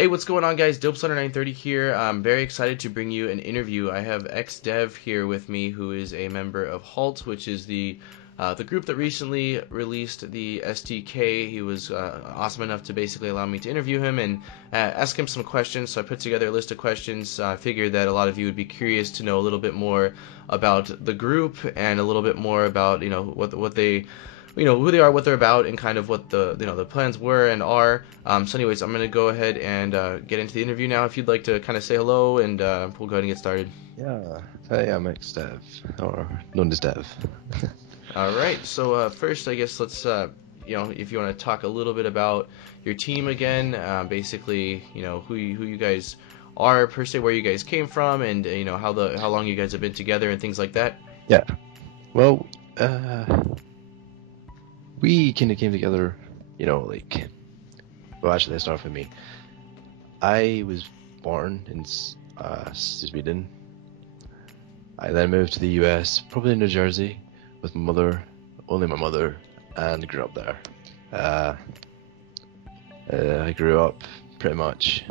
Hey, what's going on, guys? Dopeslunder930 here. I'm very excited to bring you an interview. I have XDev here with me, who is a member of Halt, which is the group that recently released the SDK. He was awesome enough to basically allow me to interview him and ask him some questions. So I put together a list of questions. I figured that a lot of you would be curious to know a little bit more about the group and a little bit more about what they who they are, what they're about, and kind of what the plans were and are. So anyways, I'm gonna go ahead and get into the interview now. If you'd like to kind of say hello, and we'll go ahead and get started. Yeah, hey, I'm XDev, or known as Dev. All right. So first, I guess let's if you want to talk a little bit about your team again, basically, who you guys are per se, where you guys came from, and how long you guys have been together and things like that. Yeah, well, we kind of came together, well, actually, let's start with me. I was born in Sweden. I then moved to the US, probably in New Jersey, with my mother, only my mother, and grew up there. I grew up pretty much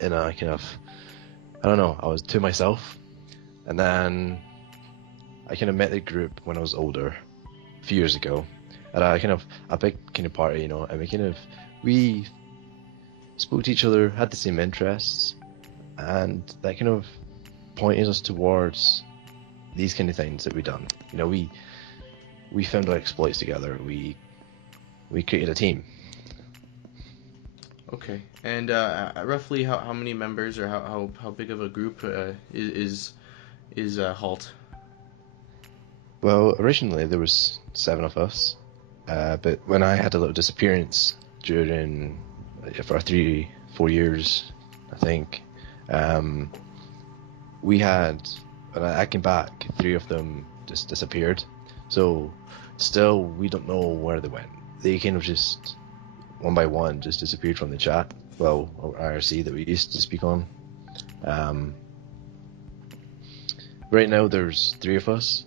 in a kind of, I don't know, I was to myself, and then I kind of met the group when I was older, a few years ago, at a big kind of party, and we spoke to each other, had the same interests, and that kind of pointed us towards these kind of things that we done. We found our exploits together. We created a team. Okay. And roughly how many members, or how big of a group is Halt? Well, originally there was 7 of us, but when I had a little disappearance during for 3-4 years, I think, we had, when I came back, 3 of them just disappeared. So still, we don't know where they went. They kind of just one by one just disappeared from the chat. Well, or IRC that we used to speak on. Right now, there's 3 of us.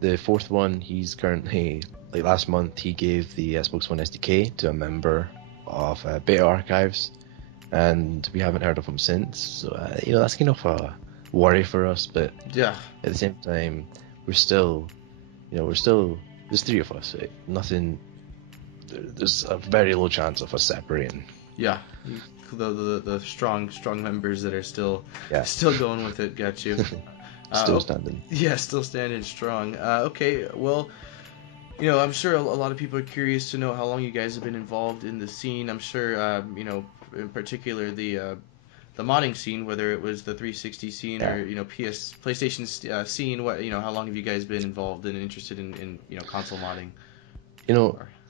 The 4th one, he's currently, like last month, he gave the Xbox One SDK to a member of Beta Archives, and we haven't heard of him since. So that's kind of a worry for us, but Yeah. at the same time, there's 3 of us. There's a very low chance of us separating. Yeah. The strong members that are still going with it. Got you. Still standing. Yeah, still standing strong. Okay, well, I'm sure a lot of people are curious to know how long you guys have been involved in the scene. I'm sure, in particular the modding scene, whether it was the 360 scene or PlayStation scene. What how long have you guys been involved and interested in console modding?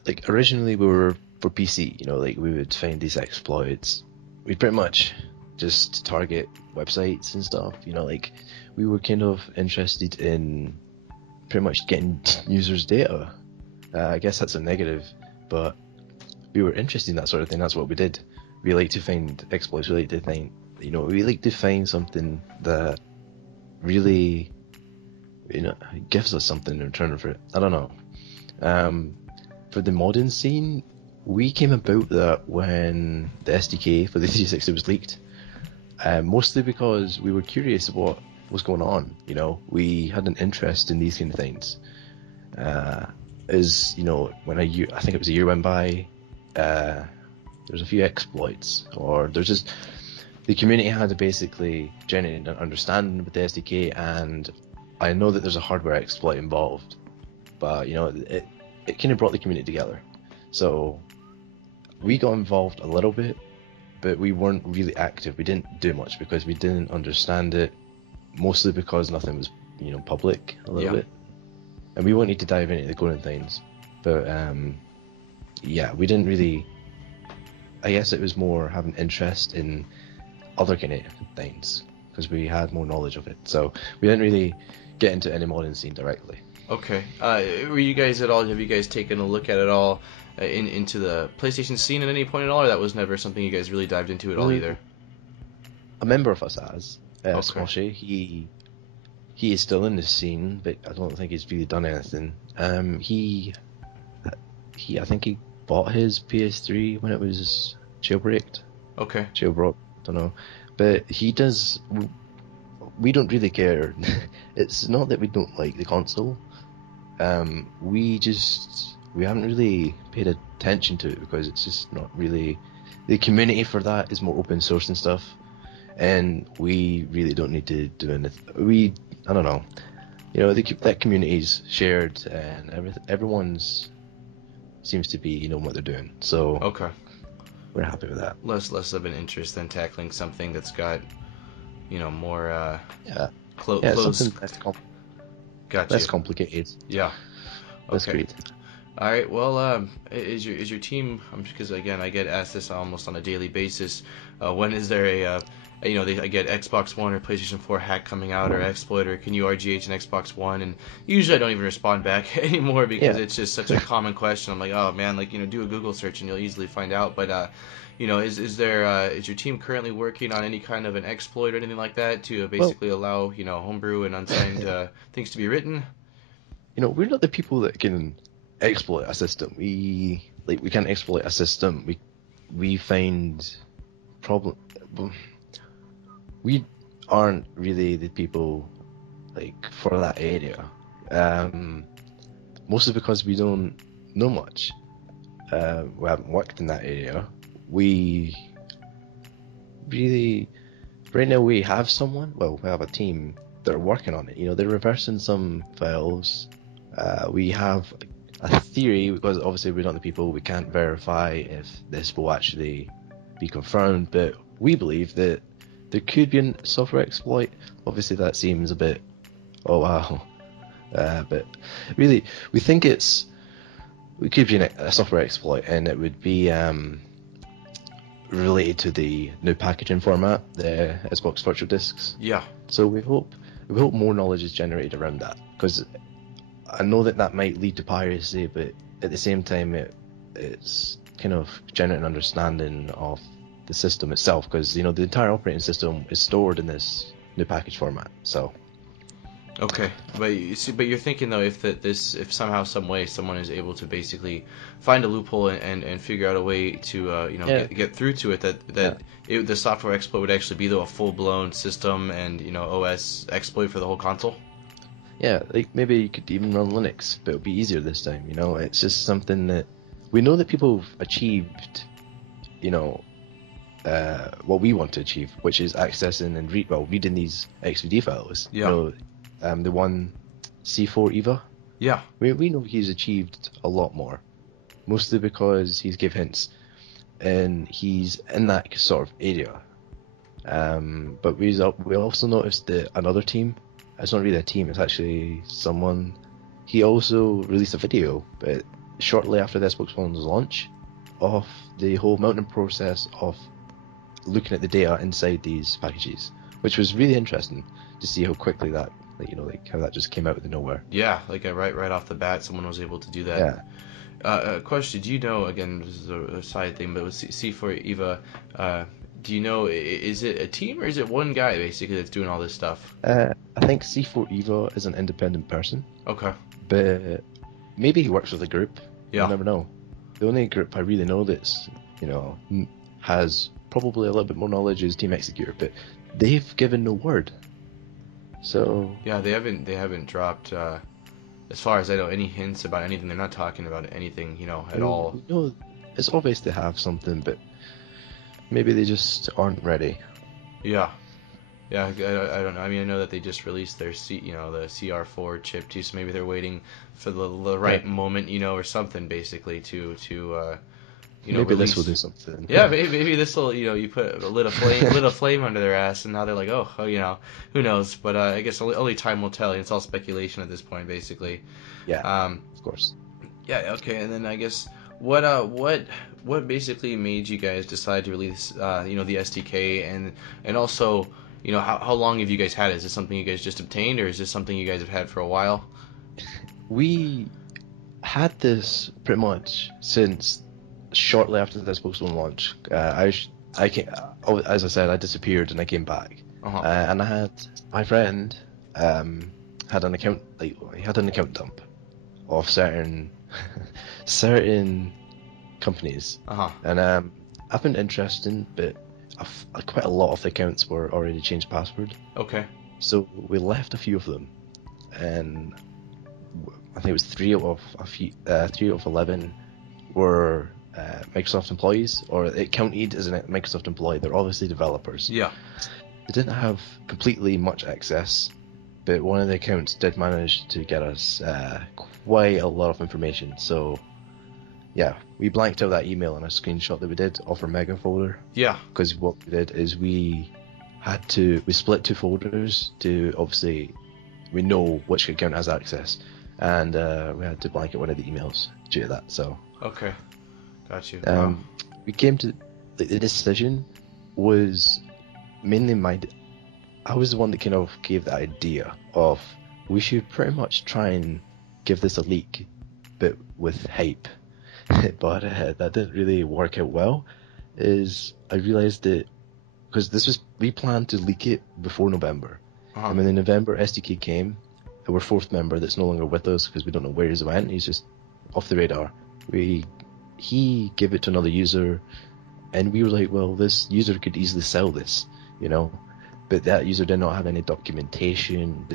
Like originally we were for PC. We would find these exploits. We'd pretty much just target websites and stuff. We were kind of interested in pretty much getting users' data. I guess that's a negative, but we were interested in that sort of thing. That's what we did. We like to find exploits. We like to find something that really, gives us something in return for it. I don't know. For the modding scene, we came about that when the SDK for the 360 was leaked. Mostly because we were curious what was going on. We had an interest in these kind of things. When I think it was a year went by, there's a few exploits, or there's just the community had to basically generate an understanding with the SDK, and I know that there's a hardware exploit involved, but it kind of brought the community together. So we got involved a little bit, but we weren't really active. We didn't do much because we didn't understand it, mostly because nothing was public a little bit, and we wanted to dive into the coding things, but we didn't really. I guess it was more having interest in other kind of things because we had more knowledge of it, so we didn't really get into any modding scene directly. Okay. Were you guys at all? Have you guys taken a look at it all into the PlayStation scene at any point at all, or that was never something you guys really dived into at all either? A member of us has, Okay. Squashy. He is still in the scene, but I don't think he's really done anything. I think he bought his PS3 when it was jailbreaked. Okay. Jailbroke, don't know. But he does. We don't really care. It's not that we don't like the console. We haven't really paid attention to it because it's just not really. The community for that is more open source and stuff, and we really don't need to do anything. I don't know. That community's shared, and everyone's seems to be what they're doing. So Okay. we're happy with that. Less of an interest than tackling something that's got, more Yeah, yeah, close. something Got less you. complicated. Yeah. That's Okay. great. All right. Well, is your team? Because again, I get asked this almost on a daily basis. When is there I get Xbox One or PlayStation 4 hack coming out or exploit, or can you RGH an Xbox One? And usually I don't even respond back anymore because Yeah. it's just such a common question. I'm like, oh man, like do a Google search and you'll easily find out. But is your team currently working on any kind of an exploit or anything like that to Well, basically allow homebrew and unsigned things to be written? we're not the people that can exploit a system. We can't exploit a system. We find problem. We aren't really the people for that area. Mostly because we don't know much. We haven't worked in that area. We really right now we have someone. Well, we have a team that are working on it. They're reversing some files. We have a theory because obviously we're not the people. We can't verify if this will actually be confirmed, but we believe that there could be a software exploit. Obviously, that seems a bit, oh wow, but really, we think we could be a software exploit, and it would be related to the new packaging format, the Xbox Virtual Discs. Yeah. So we hope more knowledge is generated around that, because I know that might lead to piracy, but at the same time, it's kind of generating understanding of the system itself, because the entire operating system is stored in this new package format. So Okay, but you're thinking though if somehow some way someone is able to basically find a loophole and figure out a way to get through to it the software exploit would actually be though a full blown system and OS exploit for the whole console. yeah, maybe you could even run Linux, but it'll be easier this time. It's just something that we know that people have achieved. What we want to achieve, which is accessing and reading these XVD files. Yeah. The one C4 Eva. Yeah. We know he's achieved a lot more, mostly because he's give hints, and he's in that sort of area. But we also noticed that another team. It's not really a team. It's actually someone. He also released a video, but shortly after the Xbox One's launch, of the whole mounting process of looking at the data inside these packages, which was really interesting to see how quickly that, how that just came out of the nowhere. Yeah, right off the bat, someone was able to do that. Yeah. Question: do you know? Again, this is a side thing, but with C4 Eva, do you know? Is it a team or is it one guy basically that's doing all this stuff? I think C4 Eva is an independent person. Okay. But maybe he works with a group. Yeah. You'll never know. The only group I really know that's has probably a little bit more knowledge is Team Executor, but they've given no word. So yeah, they haven't dropped, as far as I know, any hints about anything. They're not talking about anything, at all. It's obvious they have something, but maybe they just aren't ready. Yeah. Yeah, I don't know. I mean, I know that they just released their the CR4 chip too, so maybe they're waiting for the right moment, or something basically to maybe release. This will do something. Yeah, maybe this will, you put lit a flame under their ass, and now they're like, oh, who knows? But I guess only time will tell. It's all speculation at this point, basically. Yeah, of course. Yeah, okay, and then I guess what basically made you guys decide to release the SDK and also how long have you guys had it? Is this something you guys just obtained, or is this something you guys have had for a while? We had this pretty much since shortly after the Xbox One launch. I came, as I said, I disappeared and I came back. Uh-huh. And I had my friend had an account he had an account dump of certain companies. Uh-huh. And I found it interesting, but quite a lot of the accounts were already changed password. Okay. So we left a few of them, and I think it was three of 11 were Microsoft employees, or it counted as a Microsoft employee. They're obviously developers. Yeah. They didn't have completely much access, but one of the accounts did manage to get us quite a lot of information. So yeah, we blanked out that email in a screenshot that we did of our mega folder. Yeah. Because what we did is we split two folders to obviously we know which account has access, and we had to blanket one of the emails due to that. So Okay. Got you. we came to the decision was mainly I was the one that kind of gave the idea of we should pretty much try and give this a leak, but with hype. But that didn't really work out well. I realized that because we planned to leak it before November, and when the November SDK came, our fourth member that's no longer with us because we don't know where he's went. He's just off the radar. He gave it to another user, and we were like, well, this user could easily sell this, but that user did not have any documentation,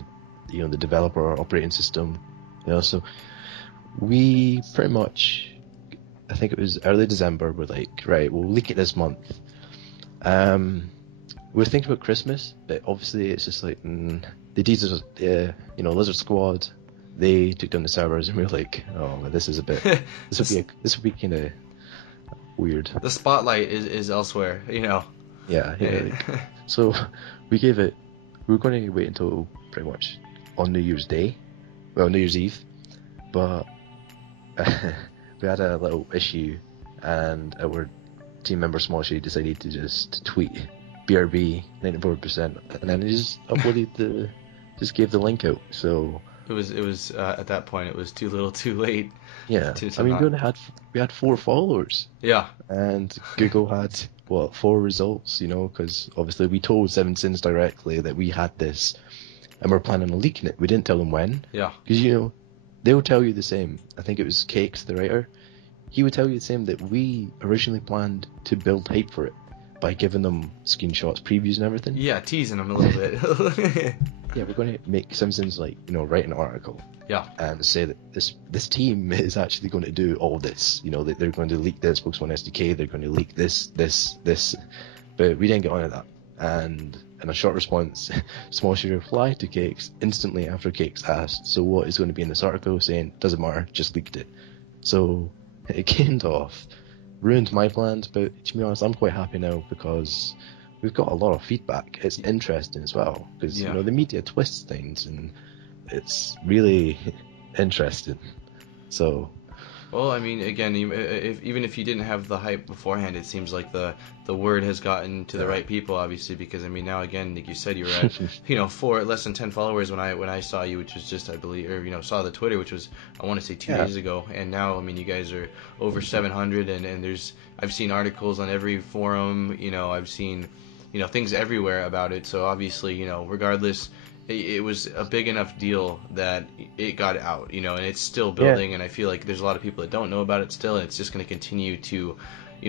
the developer operating system, so we pretty much, I think it was early December, we're like, right, we'll leak it this month. We were thinking about Christmas, but obviously it's just like, the Deezers, Lizard Squad, they took down the servers, and we were like, oh, this is a bit, this would be kind of weird. The spotlight is elsewhere, Yeah. So we were going to wait until pretty much on New Year's Eve, but we had a little issue, and our team member Smoshy decided to just tweet BRB 94%, and then he just uploaded just gave the link out. So it was at that point it was too little, too late. Yeah, we had 4 followers. Yeah, and Google had 4 results, because obviously we told Seven Sins directly that we had this, and we're planning on leaking it. We didn't tell them when. Yeah, because they will tell you the same. I think it was Cakes, the writer. He would tell you the same, that we originally planned to build hype for it by giving them screenshots, previews, and everything. Yeah, teasing them a little bit. Yeah, we're going to make Simpsons write an article. Yeah. And say that this team is actually going to do all this. They're going to leak this Xbox One SDK. They're going to leak this. But we didn't get on to that. And in a short response, Smoshy replied to Cakes instantly after Cakes asked, so what is going to be in this article, saying, doesn't matter, just leaked it. So it kind of ruined my plans, but to be honest, I'm quite happy now because we've got a lot of feedback. It's interesting as well, because the media twists things, and it's really interesting. So, well, I mean, again, even if you didn't have the hype beforehand, it seems like the word has gotten to the right people, obviously, because I mean, now again, like you said, you were at less than 10 followers when I saw you, which was just, I believe, or saw the Twitter, which was, I want to say 2 days ago, and now, I mean, you guys are over 700, and I've seen articles on every forum, I've seen things everywhere about it. So obviously, regardless, it was a big enough deal that it got out, and it's still building. Yeah. And I feel like there's a lot of people that don't know about it still, and it's just going to continue to,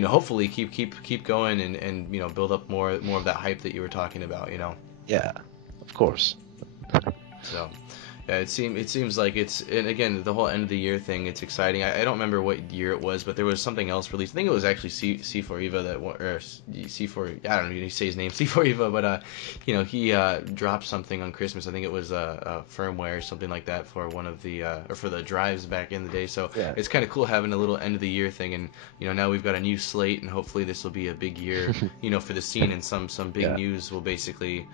hopefully keep going and build up more of that hype that you were talking about, Yeah, of course. So. Yeah, it seems like it's, and again, the whole end of the year thing, it's exciting. I don't remember what year it was, but there was something else released. I think it was actually C4Eva or C4, I don't know, you say his name, C4Eva, but he dropped something on Christmas. I think it was a firmware or something like that for one of the or for the drives back in the day. So yeah. It's kind of cool having a little end of the year thing, and now we've got a new slate, and hopefully this will be a big year, for the scene, and some big news will basically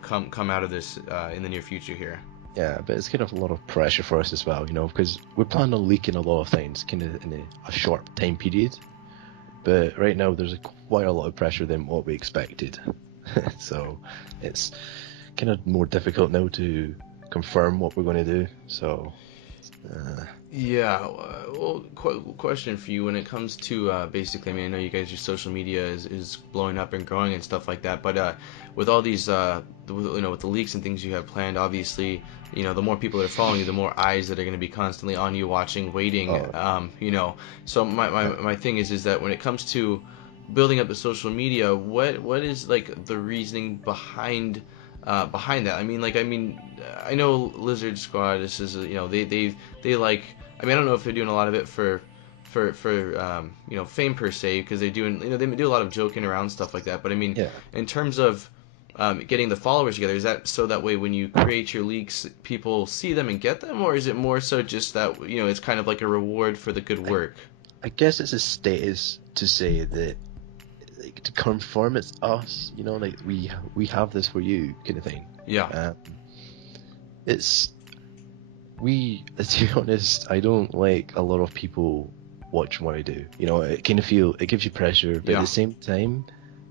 come out of this in the near future here. Yeah, but it's kind of a lot of pressure for us as well, because we're planning on leaking a lot of things kind of in a short time period. But right now there's quite a lot of pressure than what we expected. So it's kind of more difficult now to confirm what we're going to do. So... Yeah, well, question for you when it comes to basically, I mean, I know you guys, your social media is blowing up and growing and stuff like that, but with all these, with the leaks and things you have planned, obviously, the more people that are following you, the more eyes that are going to be constantly on you, watching, waiting, So my thing is that when it comes to building up the social media, what is like the reasoning behind that? I know Lizard Squad. This is they like. I don't know if they're doing a lot of it for fame per se, because they're doing they do a lot of joking around stuff like that. But Yeah. in terms of getting the followers together, is that so that way when you create your leaks, people see them and get them, or is it more so just that it's kind of like a reward for the good work? I guess it's a status to say that, like, to confirm it's us, like we have this for you, kind of thing. Yeah. It's to be honest, I don't like a lot of people watching what I do. It gives you pressure, but Yeah. at the same time,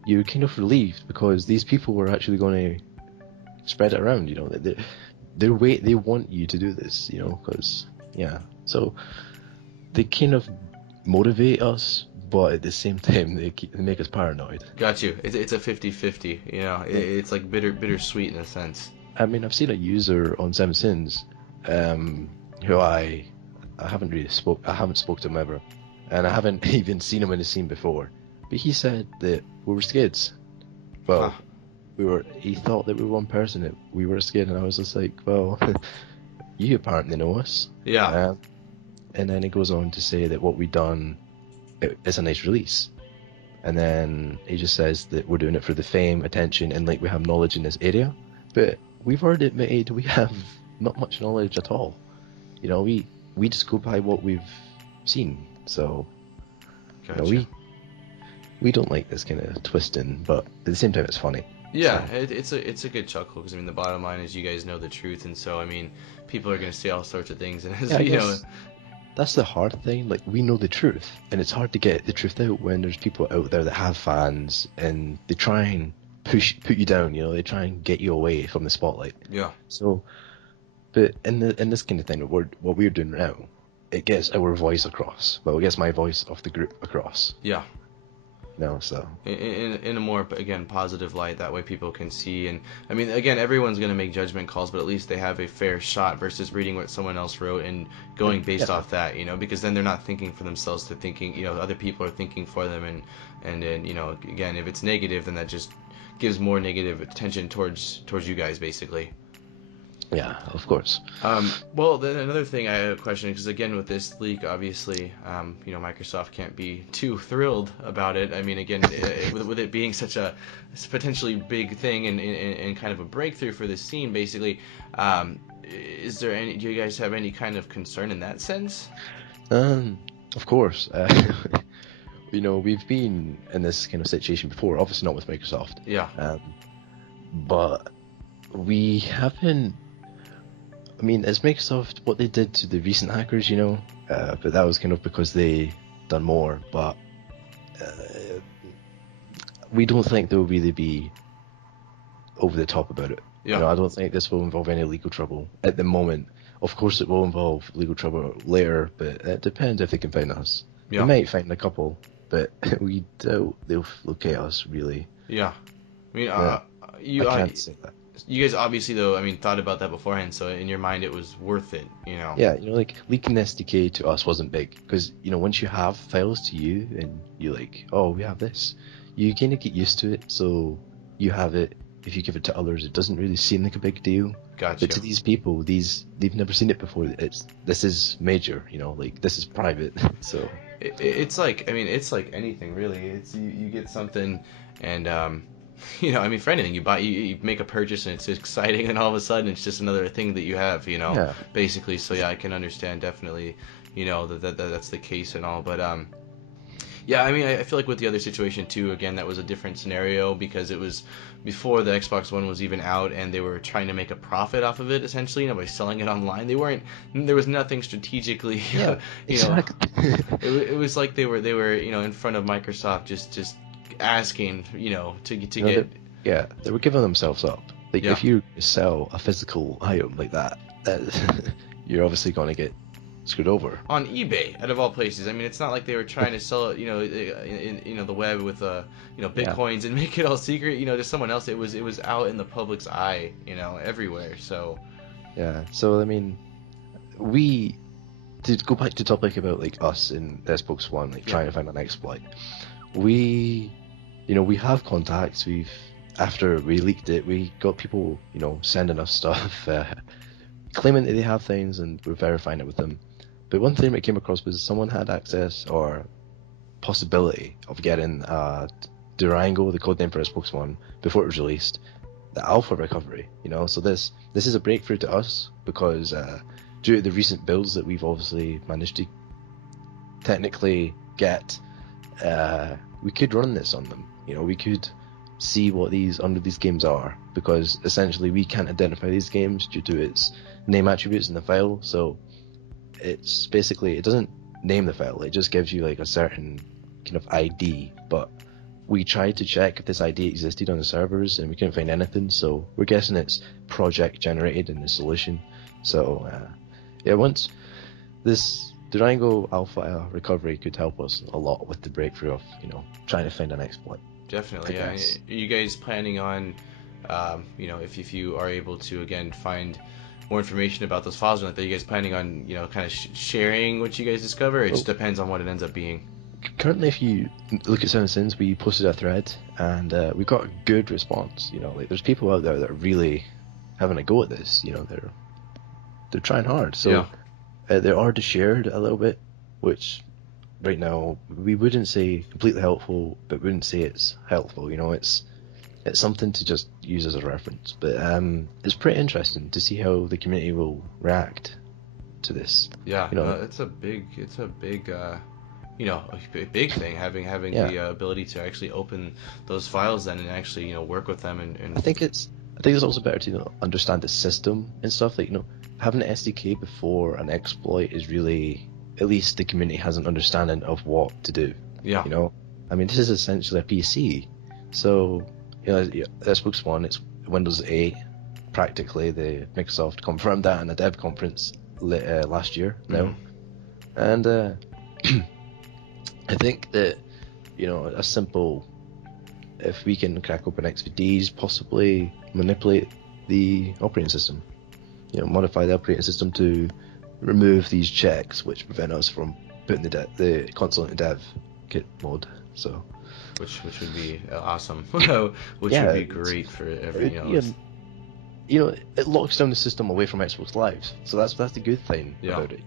you're kind of relieved because these people are actually going to spread it around. They want you to do this. Because so they kind of motivate us, but at the same time they make us paranoid. Got you. It's a 50-50. It's like bittersweet in a sense. I've seen a user on Seven Sins, who I haven't really I haven't spoke to him ever, and I haven't even seen him in the scene before. But he said that we were skids. Well, he thought that we were one person, that we were a skid, and I was just like, well, you apparently know us. Yeah. And then he goes on to say that what we've done is a nice release. And then he just says that we're doing it for the fame, attention, and like we have knowledge in this area. But we've already admitted we have not much knowledge at all. We just go by what we've seen. So Gotcha. we don't like this kind of twisting, but at the same time it's funny. Yeah, so. It's a good chuckle, because the bottom line is you guys know the truth, and so people are going to say all sorts of things, and that's the hard thing. Like, we know the truth, and it's hard to get the truth out when there's people out there that have fans, and they try and put you down. They try and get you away from the spotlight. Yeah. So, but in this kind of thing, what we're doing now, it gets our voice across. Well, it gets my voice of the group across. Yeah. No, so in a more, again, positive light, that way people can see. And again, everyone's going to make judgment calls, but at least they have a fair shot versus reading what someone else wrote and going based off that, because then they're not thinking for themselves, they're thinking, other people are thinking for them, and then again, if it's negative, then that just gives more negative attention towards you guys, basically. Yeah, of course. Well, then another thing I have a question, because again, with this leak, obviously, Microsoft can't be too thrilled about it. Again, with it being such a potentially big thing and kind of a breakthrough for this scene, basically, do you guys have any kind of concern in that sense? Of course. We've been in this kind of situation before, obviously not with Microsoft. Yeah. But we haven't. It's Microsoft, what they did to the recent hackers, but that was kind of because they done more. But we don't think they'll really be over the top about it. Yeah. I don't think this will involve any legal trouble at the moment. Of course, it will involve legal trouble later, but it depends if they can find us. Yeah. They might find a couple, but we doubt they'll locate us, really. Yeah. I can't say that. You guys obviously, though, thought about that beforehand, so in your mind it was worth it, Yeah, like, leaking SDK to us wasn't big, because, once you have files to you, and you're like, oh, we have this, you kind of get used to it, so you have it. If you give it to others, it doesn't really seem like a big deal. Gotcha. But to these people, they've never seen it before. This is major, like, this is private, so... It's like, it's like anything, really. It's you get something, and for anything you buy, you make a purchase and it's exciting, and all of a sudden it's just another thing that you have, Yeah. basically. So yeah, I can understand definitely, that's the case and all, but yeah, I feel like with the other situation too, again, that was a different scenario, because it was before the Xbox One was even out, and they were trying to make a profit off of it, essentially, by selling it online. There was nothing strategically, exactly. It was like they were in front of Microsoft, just asking, to get. They were giving themselves up. Like, Yeah. if you sell a physical item like that, you're obviously going to get screwed over. On eBay, out of all places. It's not like they were trying to sell it, in the web with bitcoins and make it all secret, to someone else. It was out in the public's eye, everywhere. So Yeah. So we did go back to topic about, like, us in the Xbox One, like, trying to find an exploit. we, we have contacts. After we leaked it, we got people, sending us stuff, claiming that they have things, and we're verifying it with them. But one thing that came across was someone had access or possibility of getting Durango, the codename for Xbox One, before it was released, the alpha recovery. So this is a breakthrough to us because due to the recent builds that we've obviously managed to technically get, we could run this on them. We could see what these games are, because essentially we can't identify these games due to its name attributes in the file. So it's basically, it doesn't name the file, it just gives you like a certain kind of ID. But we tried to check if this ID existed on the servers and we couldn't find anything, so we're guessing it's project generated in the solution. So once this Durango alpha recovery could help us a lot with the breakthrough of trying to find an exploit. Definitely, yeah. Are you guys planning on, if you are able to again find more information about those files or like that, are you guys planning on kind of sharing what you guys discover? It just depends on what it ends up being. Currently, if you look at Seven Sins, we posted a thread and we got a good response. Like there's people out there that are really having a go at this. They're trying hard. So they are shared a little bit, which right now we wouldn't say completely helpful, but wouldn't say it's helpful. It's something to just use as a reference. But it's pretty interesting to see how the community will react to this. Yeah, it's a big a big thing having the ability to actually open those files then and actually work with them and I think it's also better to understand the system and stuff. Like having an SDK before an exploit is really, at least the community has an understanding of what to do. Yeah. I mean, this is essentially a PC, so Xbox One, it's Windows 8 practically. The Microsoft confirmed that in a dev conference last year now, and I think that a simple, if we can crack open XVDs, possibly manipulate the operating system, modify the operating system to remove these checks which prevent us from putting the console into dev kit mode. So which would be awesome. Which would be great for everything. It locks down the system away from Xbox Live, so that's the good thing about it.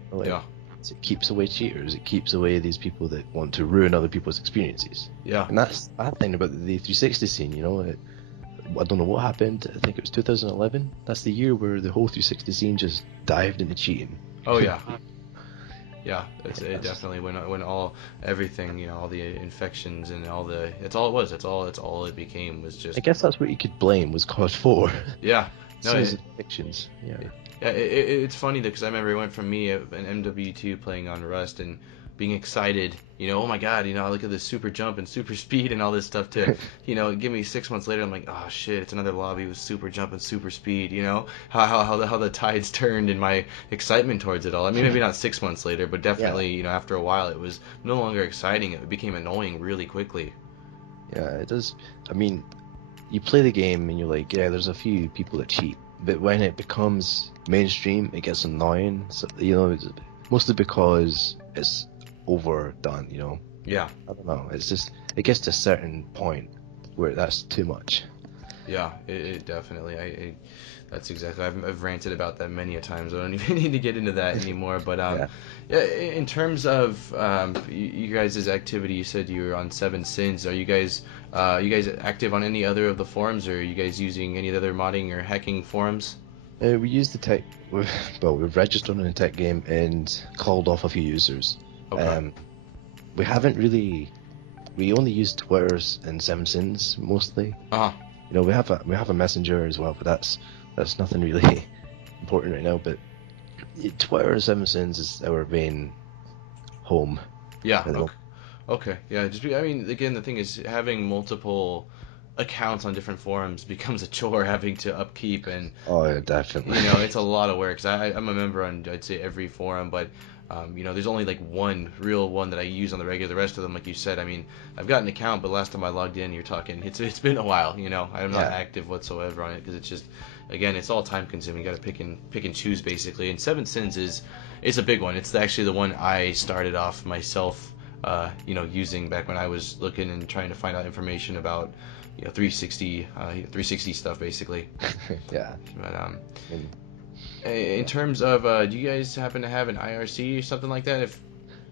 It keeps away cheaters. It keeps away these people that want to ruin other people's experiences. Yeah. And that's the bad thing about the 360 scene. I don't know what happened. I think it was 2011. That's the year where the whole 360 scene just dived into cheating. Oh yeah. Yeah, it definitely when everything, all the infections and all the, it's all it became was just. I guess that's what you could blame, was COD 4. Yeah. No, infections. Yeah. Yeah, it's funny because I remember it went from me an MW2 playing on Rust and being excited, oh my god, I look at this super jump and super speed and all this stuff to, give me 6 months later, I'm like, oh shit, it's another lobby with super jump and super speed, how the tides turned in my excitement towards it all. I mean, maybe not 6 months later, but definitely, after a while, it was no longer exciting. It became annoying really quickly. Yeah, it does. I mean, you play the game and you're like, yeah, there's a few people that cheat, but when it becomes mainstream, it gets annoying. So, mostly because it's overdone, Yeah. I don't know. It's just, it gets to a certain point where that's too much. Yeah, it definitely. That's exactly. I've ranted about that many a times. I don't even need to get into that anymore. But yeah, in terms of you guys' activity, you said you were on Seven Sins. Are you guys active on any other of the forums, or are you guys using any other modding or hacking forums? We use the tech. We've registered on the tech game and called off a few users. Okay. We haven't really. We only use Twitters and Seven Sins mostly. We have a messenger as well, but that's nothing really important right now. But Twitter and Seven Sins is our main home. Yeah. Okay. Yeah. Again, the thing is, having multiple accounts on different forums becomes a chore having to upkeep, and yeah, definitely. It's a lot of work. 'Cause I'm a member on, I'd say, every forum, but there's only like one real one that I use on the regular. The rest of them, like you said, I've got an account, but last time I logged in, you're talking, it's been a while. I'm not active whatsoever on it because it's just, again, it's all time consuming. You got to pick and choose basically. And Seven Sins is a big one. It's actually the one I started off myself using back when I was looking and trying to find out information about 360 stuff basically. Yeah. But And, in terms of, do you guys happen to have an IRC or something like that?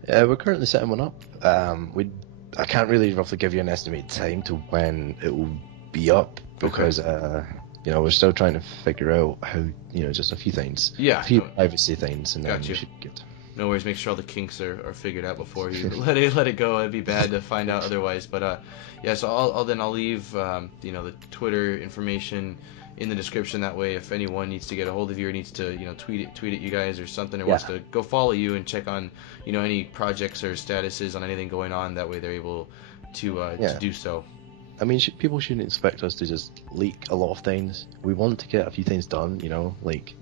we're currently setting one up. I can't really roughly give you an estimated time to when it will be up because we're still trying to figure out how, just a few things. Yeah. A few privacy things, and then Got we you. should be good. No worries. Make sure all the kinks are figured out before you let it go. It'd be bad to find out otherwise. But yeah. So I'll leave the Twitter information in the description. That way, if anyone needs to get a hold of you or needs to tweet at you guys or something, or wants to go follow you and check on any projects or statuses on anything going on, that way they're able to do so. I mean, people shouldn't expect us to just leak a lot of things. We want to get a few things done, like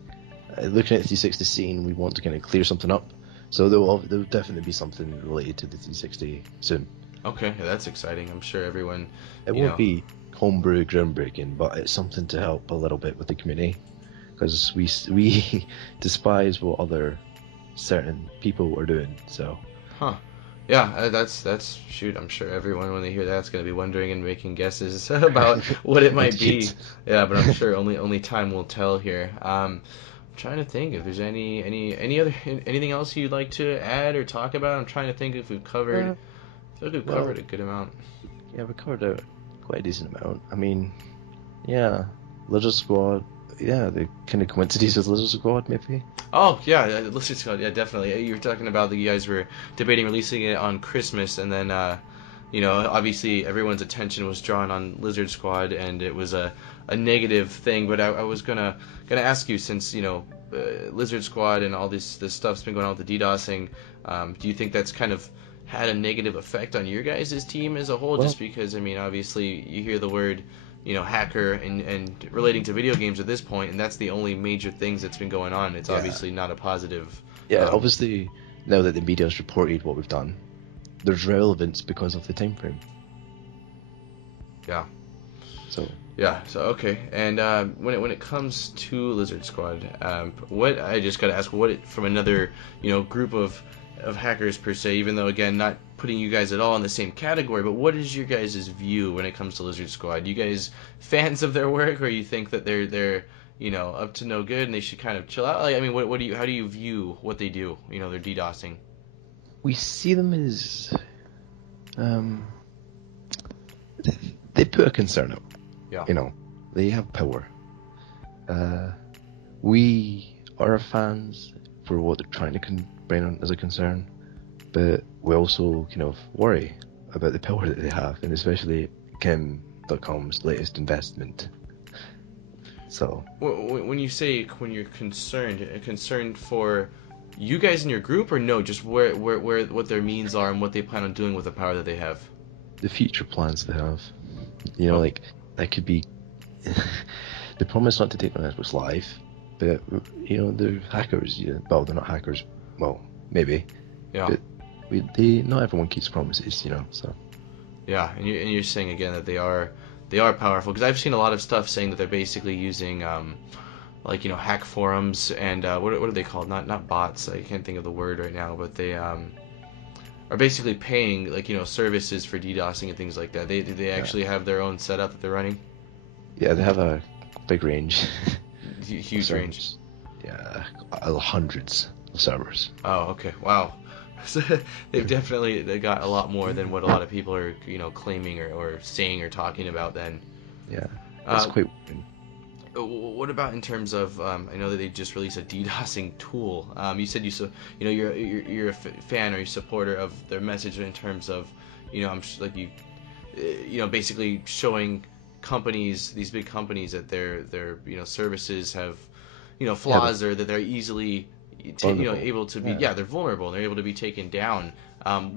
looking at the 360 scene, we want to kind of clear something up. So there'll definitely be something related to the 360 soon. Okay, yeah, that's exciting. I'm sure everyone. It won't be homebrew groundbreaking, but it's something to help a little bit with the community, because we despise what other certain people are doing. So. Huh. Yeah, that's shoot. I'm sure everyone, when they hear that, is going to be wondering and making guesses about what it might be. Yeah, but I'm sure only time will tell here. I'm trying to think if there's anything else you'd like to add or talk about. I'm trying to think if we've covered. I feel like we've covered a good amount. Yeah, we covered quite a decent amount. I mean, yeah, Lizard Squad. Yeah, the kind of coincidences with Lizard Squad, maybe. Oh yeah, Lizard Squad. Yeah, definitely. You were talking about that you guys were debating releasing it on Christmas, and then obviously everyone's attention was drawn on Lizard Squad, and it was a negative thing. But I was gonna ask you, since Lizard Squad and all this stuff's been going on with the DDoSing, do you think that's kind of had a negative effect on your guys' team as a whole? Just because, I mean, obviously you hear the word hacker and relating to video games at this point, and that's the only major things that's been going on. It's obviously not a positive. Yeah, obviously now that the media's reported what we've done, there's relevance because of the time frame. Yeah. So. Yeah. So okay. And when it comes to Lizard Squad, what I just gotta ask, from another group of hackers per se, even though again not putting you guys at all in the same category, but what is your guys' view when it comes to Lizard Squad? You guys fans of their work, or you think that they're up to no good and they should kind of chill out? Like, I mean, how do you view what they do? Their DDoSing. We see them as they put a concern out. Yeah. They have power. We are fans for what they're trying to bring on as a concern, but we also kind of worry about the power that they have, and especially Kim.com's latest investment. So when you're concerned for you guys in your group, or no, just where what their means are and what they plan on doing with the power that they have? The future plans they have, like that could be. They promise not to take on Xbox Live, but they're hackers. Well, they're not hackers. Well, maybe. Yeah. But not everyone keeps promises, So. Yeah, and you're saying again that they are powerful, because I've seen a lot of stuff saying that they're basically using hack forums and what are they called? Not bots. I can't think of the word right now, but they are basically paying services for DDoSing and things like that. They actually have their own setup that they're running. Yeah, they have a big range. Huge range. Yeah, hundreds of servers. Oh, okay. Wow. So they've definitely got a lot more than what a lot of people are claiming or saying or talking about then. Yeah, that's quite weird. What about in terms of I know that they just released a DDoSing tool. You said you're a fan or a supporter of their message in terms of basically showing companies, these big companies, that their services have flaws, or that they're easily able to be they're vulnerable and they're able to be taken down.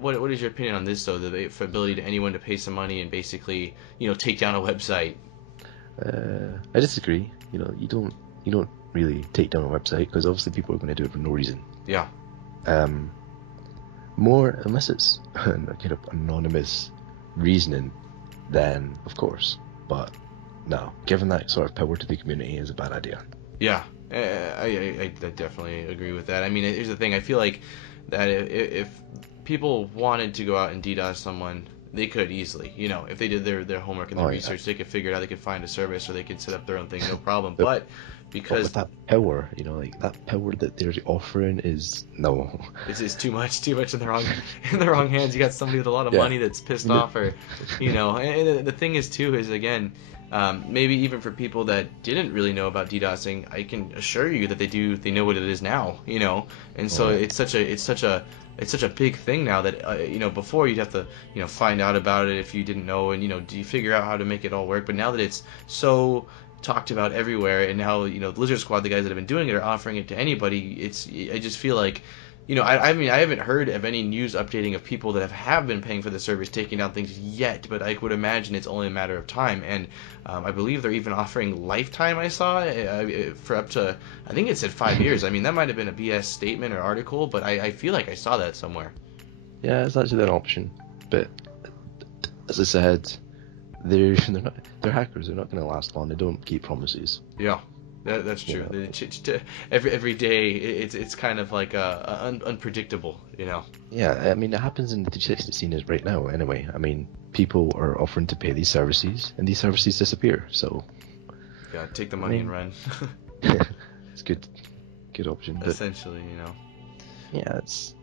What is your opinion on this, though, the ability to anyone to pay some money and basically take down a website? I disagree. You don't really take down a website, because obviously people are going to do it for no reason. Yeah. More unless it's a kind of anonymous reasoning, then of course. But no, giving that sort of power to the community is a bad idea. Yeah, I definitely agree with that. I mean, here's the thing. I feel like that if people wanted to go out and DDoS someone, they could easily. If they did their homework and their research, they could figure it out. They could find a service, or they could set up their own thing, no problem. But But because with that power, like that power that they're offering is no. it's too much in the wrong hands. You got somebody with a lot of money that's pissed off, or And the thing is too is again, maybe even for people that didn't really know about DDoSing, I can assure you that they know what it is now. And so it's such a big thing now that before you'd have to find out about it if you didn't know, and do you figure out how to make it all work. But now that it's so talked about everywhere, and now the Lizard Squad, the guys that have been doing it, are offering it to anybody. I just feel like I mean, I haven't heard of any news updating of people that have been paying for the service taking down things yet, but I would imagine it's only a matter of time. And I believe they're even offering lifetime. I saw for up to, I think it said 5 years. I mean, that might have been a BS statement or article, but I feel like I saw that somewhere. Yeah, it's actually an option, but as I said, they're hackers. They're not going to last long. They don't keep promises. Yeah, that's true. Every day, it's kind of like unpredictable. Yeah, I mean, it happens in the 360 scene right now. Anyway, I mean, people are offering to pay these services, and these services disappear. So, yeah, take the money and run. It's good option. But, essentially, yeah, it's.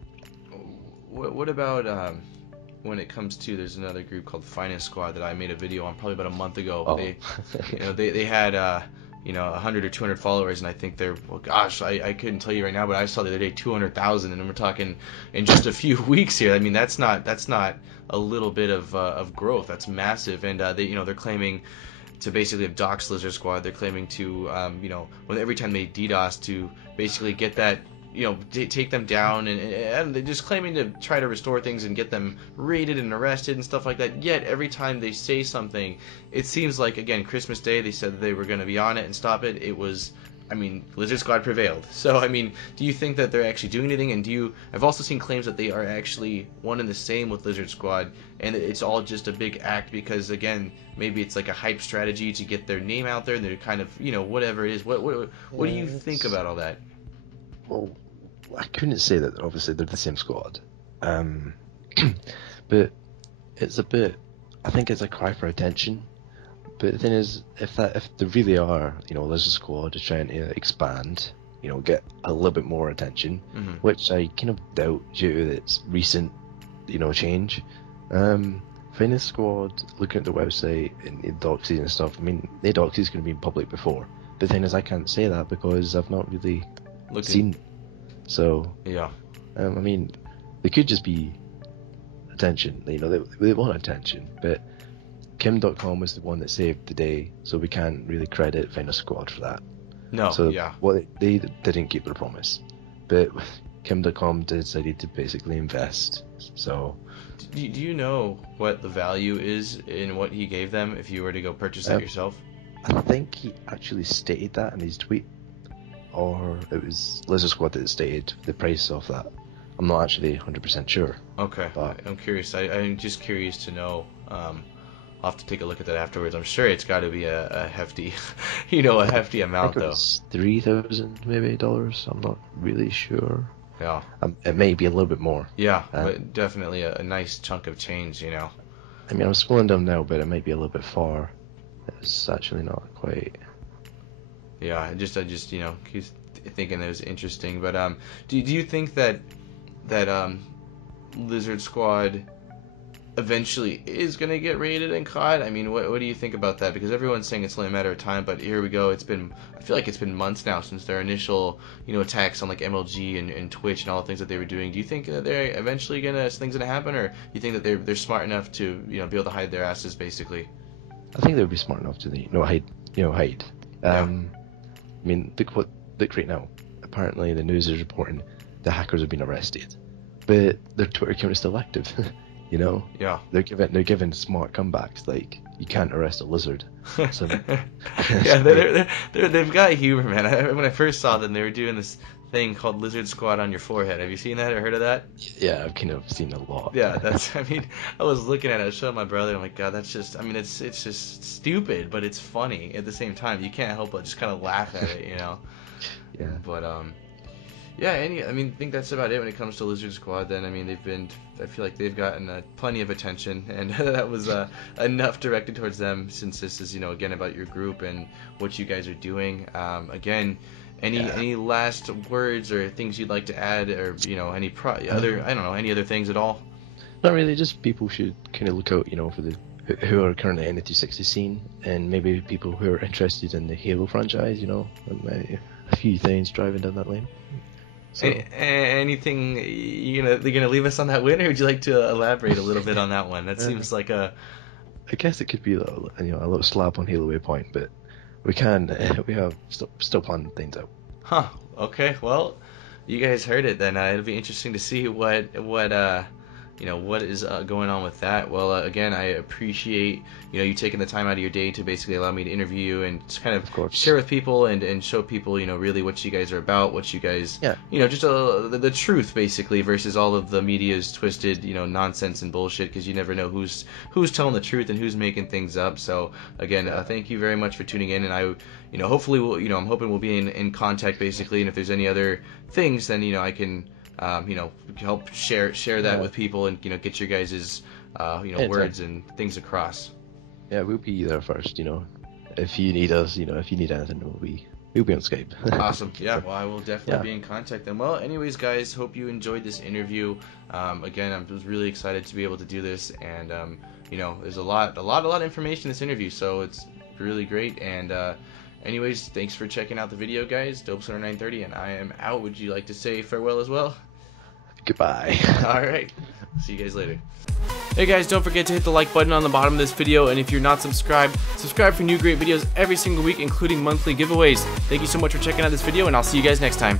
What about when it comes to, there's another group called Finance Squad that I made a video on probably about a month ago. Oh. They had 100 or 200 followers, and I think they're, well, gosh, I couldn't tell you right now, but I saw the other day 200,000, and we're talking in just a few weeks here. I mean, that's not a little bit of growth. That's massive, and they're claiming to basically have doxed Lizard Squad. They're claiming to when every time they DDoS, to basically get that, take them down, and they're just claiming to try to restore things and get them raided and arrested and stuff like that. Yet every time they say something, it seems like, again, Christmas Day, they said that they were going to be on it and stop it. It was, Lizard Squad prevailed. So, do you think that they're actually doing anything? And I've also seen claims that they are actually one and the same with Lizard Squad, and it's all just a big act because, again, maybe it's like a hype strategy to get their name out there, and they're kind of, whatever it is. What do you think about all that? Well, I couldn't say that. Obviously, they're the same squad, but it's a bit. I think it's a cry for attention. But the thing is, if they really are, Lizard Squad is trying to expand, get a little bit more attention, which I kind of doubt due to its recent, change. Finance Squad, looking at their website and the doxies and stuff. I mean, the doxies could have been public before. But the thing is, I can't say that because I've not really seen. So yeah, they could just be attention. They want attention, but Kim.com was the one that saved the day, so we can't really credit Finance Squad for that. No, so, yeah. Well, they didn't keep their promise, but Kim.com decided to basically invest. So, do you know what the value is in what he gave them if you were to go purchase it yourself? I think he actually stated that in his tweet. Or it was Lizard Squad that stated the price of that. I'm not actually 100% sure. Okay, but I'm curious. I'm just curious to know. I'll have to take a look at that afterwards. I'm sure it's got to be a hefty, a hefty amount, I think it was $3,000 maybe dollars. I'm not really sure. Yeah. It may be a little bit more. Yeah, but definitely a nice chunk of change, I'm scrolling down now, but it might be a little bit far. It's actually not quite. Yeah, I just keep thinking it was interesting. But do you think that Lizard Squad eventually is gonna get raided and caught? What do you think about that? Because everyone's saying it's only a matter of time, but here we go. I feel like it's been months now since their initial attacks on like MLG and Twitch and all the things that they were doing. Do you think that they're eventually things gonna happen, or do you think that they're smart enough to be able to hide their asses basically? I think they'd be smart enough to hide. Yeah. Look right now. Apparently, the news is reporting the hackers have been arrested, but their Twitter account is still active. Yeah. They're giving smart comebacks like you can't arrest a lizard. So, yeah, they've got humor, man. When I first saw them, they were doing this thing called Lizard Squad on your forehead. Have you seen that or heard of that? Yeah, I've kind of seen a lot. Yeah, I was looking at it, I was showing my brother, I'm like, God, that's just, it's just stupid, but it's funny at the same time. You can't help but just kind of laugh at it, Yeah. But, Yeah, I mean, I think that's about it when it comes to Lizard Squad. Then I mean, I feel like they've gotten plenty of attention, and that was enough directed towards them, since this is, again, about your group and what you guys are doing. Again, any last words or things you'd like to add, or any other, I don't know, any other things at all? Not really. Just people should kind of look out, for the who are currently in the 360 scene, and maybe people who are interested in the Halo franchise. A few things driving down that lane. So. Anything they're gonna leave us on that win, or would you like to elaborate a little bit on that one? That seems like a. I guess it could be a little slap on Halo Waypoint, but we have still planning things out. Huh. Okay. Well, you guys heard it then. It'll be interesting to see what is going on with that. Well, again, I appreciate you taking the time out of your day to basically allow me to interview you and just kind of share with people and show people really what you guys are about, what you guys just the truth basically, versus all of the media's twisted nonsense and bullshit, because you never know who's telling the truth and who's making things up. So again, thank you very much for tuning in, and I hopefully I'm hoping we'll be in contact basically, and if there's any other things, then I can help share that with people, and get your guys' words and things across. Yeah, we'll be there first. If you need us, if you need anything, we'll be on Skype. Awesome. Yeah. Well, I will definitely be in contact then. Well, anyways, guys, hope you enjoyed this interview. Again, I was really excited to be able to do this, and there's a lot of information in this interview, so it's really great. And anyways, thanks for checking out the video, guys. Dopester930, and I am out. Would you like to say farewell as well? Goodbye. Alright, see you guys later. Hey guys, don't forget to hit the like button on the bottom of this video, and if you're not subscribed, subscribe for new great videos every single week, including monthly giveaways. Thank you so much for checking out this video, and I'll see you guys next time.